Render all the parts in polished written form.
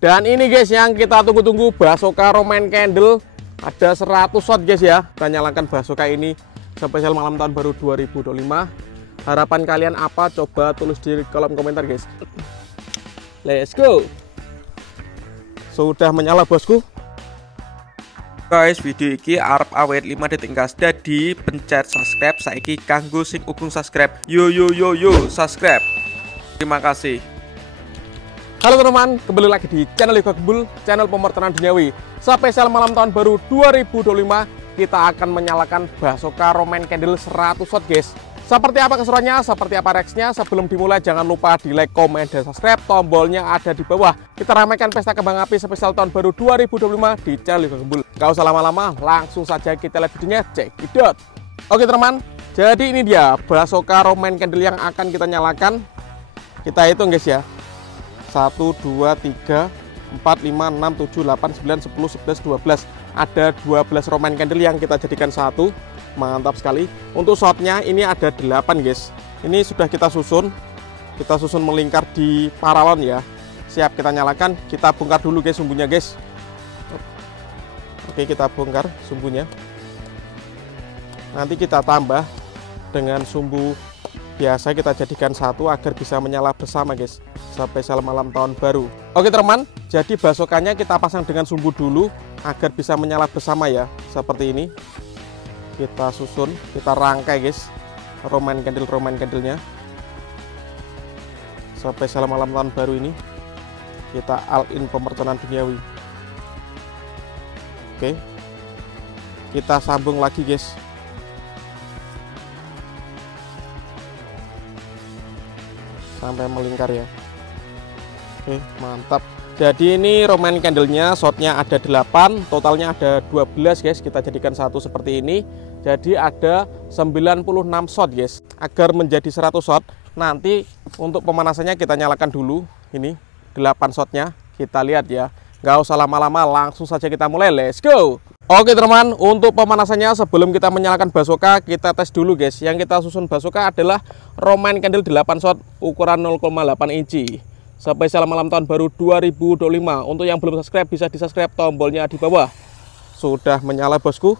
Dan ini guys yang kita tunggu-tunggu, Basoka Roman Candle. Ada 100 watt guys ya. Kita nyalakan Basoka ini spesial malam tahun baru 2025. Harapan kalian apa? Coba tulis di kolom komentar guys. Let's go. Sudah menyala bosku. Guys, video ini arep awet 5 detik gas. Jadi pencet subscribe saiki kanggo sing ugung subscribe. Yo subscribe. Terima kasih. Halo teman-teman, kembali lagi di channel Yoga Gembul, channel pemertanan duniawi. Spesial malam tahun baru 2025, kita akan menyalakan Basoka Roman Candle 100 watt guys. Seperti apa keseruannya, seperti apa reaksinya, sebelum dimulai jangan lupa di like, komen, dan subscribe. Tombolnya ada di bawah. Kita ramaikan pesta kembang api spesial tahun baru 2025 di channel Yoga Gembul. Gak usah lama-lama, langsung saja kita lihat videonya, check it out. Oke teman, jadi ini dia Basoka Roman Candle yang akan kita nyalakan. Kita hitung guys ya. 1, 2, 3, 4, 5, 6, 7, 8, 9, 10, 11, 12. Ada 12 Roman Candle yang kita jadikan satu. Mantap sekali. Untuk shotnya ini ada 8 guys. Ini sudah kita susun. Kita susun melingkar di paralon ya. Siap kita nyalakan. Kita bongkar dulu guys sumbunya guys. Oke, kita bongkar sumbunya. Nanti kita tambah dengan sumbu biasa, kita jadikan satu agar bisa menyala bersama guys. Spesial malam tahun baru. Oke teman, jadi basokanya kita pasang dengan sumbu dulu agar bisa menyala bersama ya. Seperti ini. Kita susun, kita rangkai guys Roman Candle-nya. Spesial malam tahun baru ini kita all in pemertanan duniawi. Oke. Kita sambung lagi guys. Sampai melingkar ya. Oke, mantap. Jadi ini Roman Candle-nya shotnya ada 8, totalnya ada 12 guys. Kita jadikan satu seperti ini. Jadi ada 96 shot guys. Agar menjadi 100 shot, nanti untuk pemanasannya kita nyalakan dulu. Ini 8 shotnya. Kita lihat ya. Nggak usah lama-lama, langsung saja kita mulai. Let's go. Oke teman, untuk pemanasannya sebelum kita menyalakan Basoka, kita tes dulu guys. Yang kita susun Basoka adalah Roman Candle 8 shot ukuran 0,8 inci. Spesial malam tahun baru 2025. Untuk yang belum subscribe bisa di subscribe, tombolnya di bawah. Sudah menyala bosku.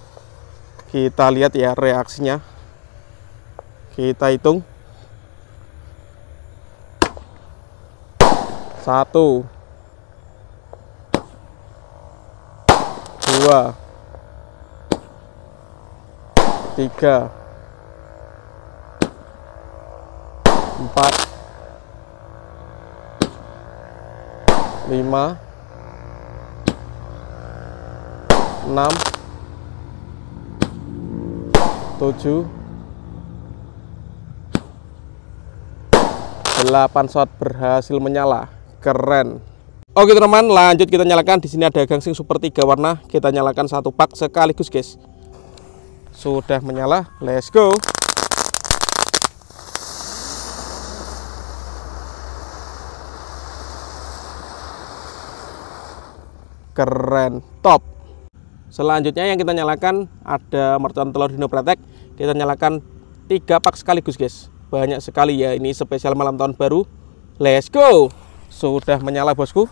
Kita lihat ya reaksinya. Kita hitung. 1, 2, 3, 4, 5, 6, 7, 8 shot berhasil menyala. Keren. Oke teman, lanjut kita nyalakan. Di sini ada gangsing super 3 warna. Kita nyalakan satu pak sekaligus guys. Sudah menyala. Let's go. Keren, top. Selanjutnya yang kita nyalakan ada mercon telur dino pretek. Kita nyalakan 3 pak sekaligus guys. Banyak sekali ya, ini spesial malam tahun baru. Let's go. Sudah menyala bosku.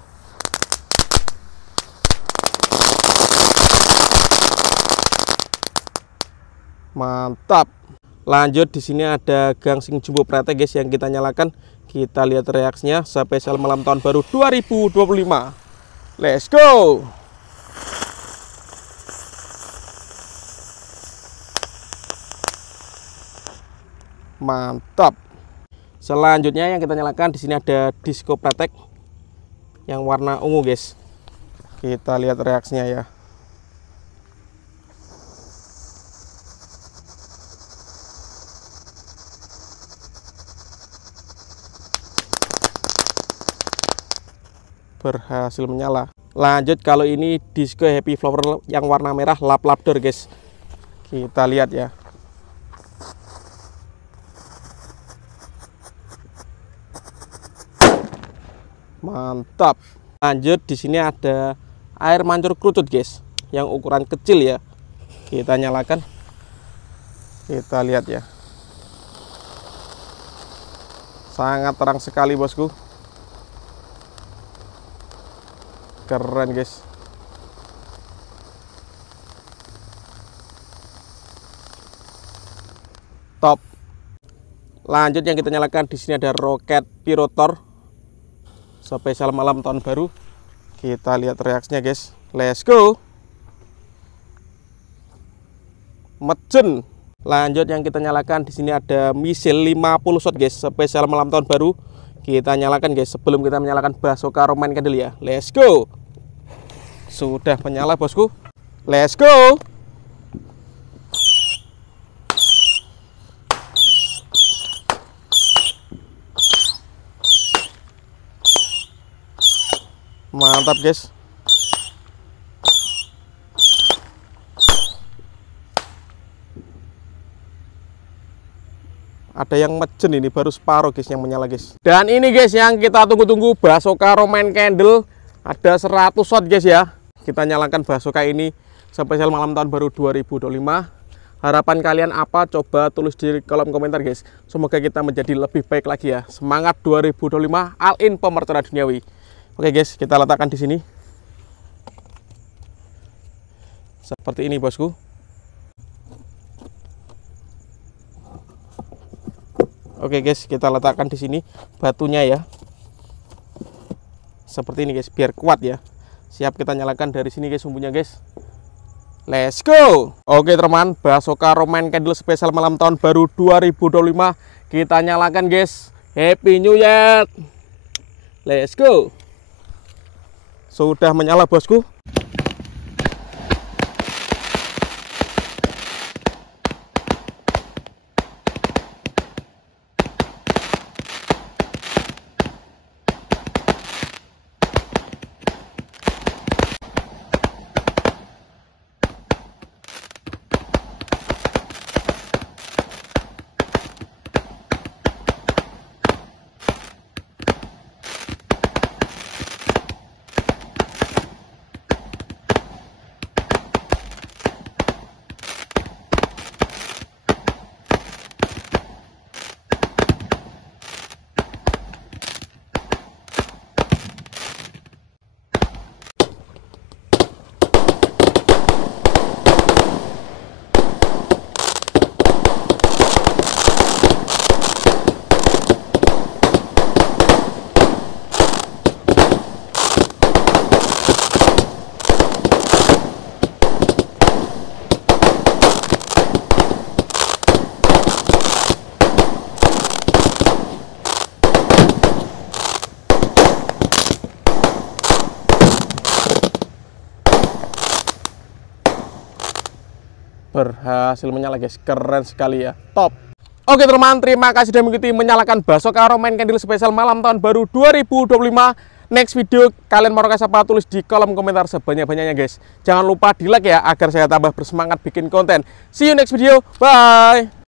Mantap. Lanjut di sini ada gangsing jumbo pretek guys yang kita nyalakan. Kita lihat reaksinya spesial malam tahun baru 2025. Let's go. Mantap. Selanjutnya yang kita nyalakan di sini ada disco pretek yang warna ungu guys. Kita lihat reaksinya ya. Berhasil menyala. Lanjut kalau ini disco happy flower yang warna merah lap-lap door guys. Kita lihat ya. Mantap. Lanjut di sini ada air mancur kerucut guys, yang ukuran kecil ya. Kita nyalakan. Kita lihat ya. Sangat terang sekali bosku. keren guys. Top. Lanjut yang kita nyalakan di sini ada roket pirotor. Spesial malam tahun baru. Kita lihat reaksinya guys. Let's go. Mejen. Lanjut yang kita nyalakan di sini ada misil 50 shot guys. Spesial malam tahun baru. Kita nyalakan guys sebelum kita menyalakan Basoka Roman Candle ya. Let's go. Sudah menyala bosku. Let's go. Mantap guys. Ada yang mejen ini, baru separuh guys yang menyala guys. Dan ini guys yang kita tunggu-tunggu, Basoka Roman Candle. Ada 100 shot guys ya. Kita nyalakan Basoka ini spesial malam tahun baru 2025. Harapan kalian apa? Coba tulis di kolom komentar guys. Semoga kita menjadi lebih baik lagi ya. Semangat 2025, all in pemerintah duniawi. Oke guys, kita letakkan di sini. Seperti ini bosku. Oke guys, kita letakkan di sini batunya ya. Seperti ini guys, biar kuat ya. Siap kita nyalakan dari sini guys sumbunya guys. Let's go. Oke teman, Basoka Roman Candle spesial malam tahun baru 2025. Kita nyalakan guys. Happy New Year. Let's go. Sudah menyala bosku. Berhasil menyala guys, keren sekali ya, top. Oke teman, terima kasih sudah mengikuti menyalakan Basoka Roman Candle spesial malam tahun baru 2025. Next video kalian mau request apa, tulis di kolom komentar sebanyak-banyaknya guys. Jangan lupa di like ya, agar saya tambah bersemangat bikin konten. See you next video, bye.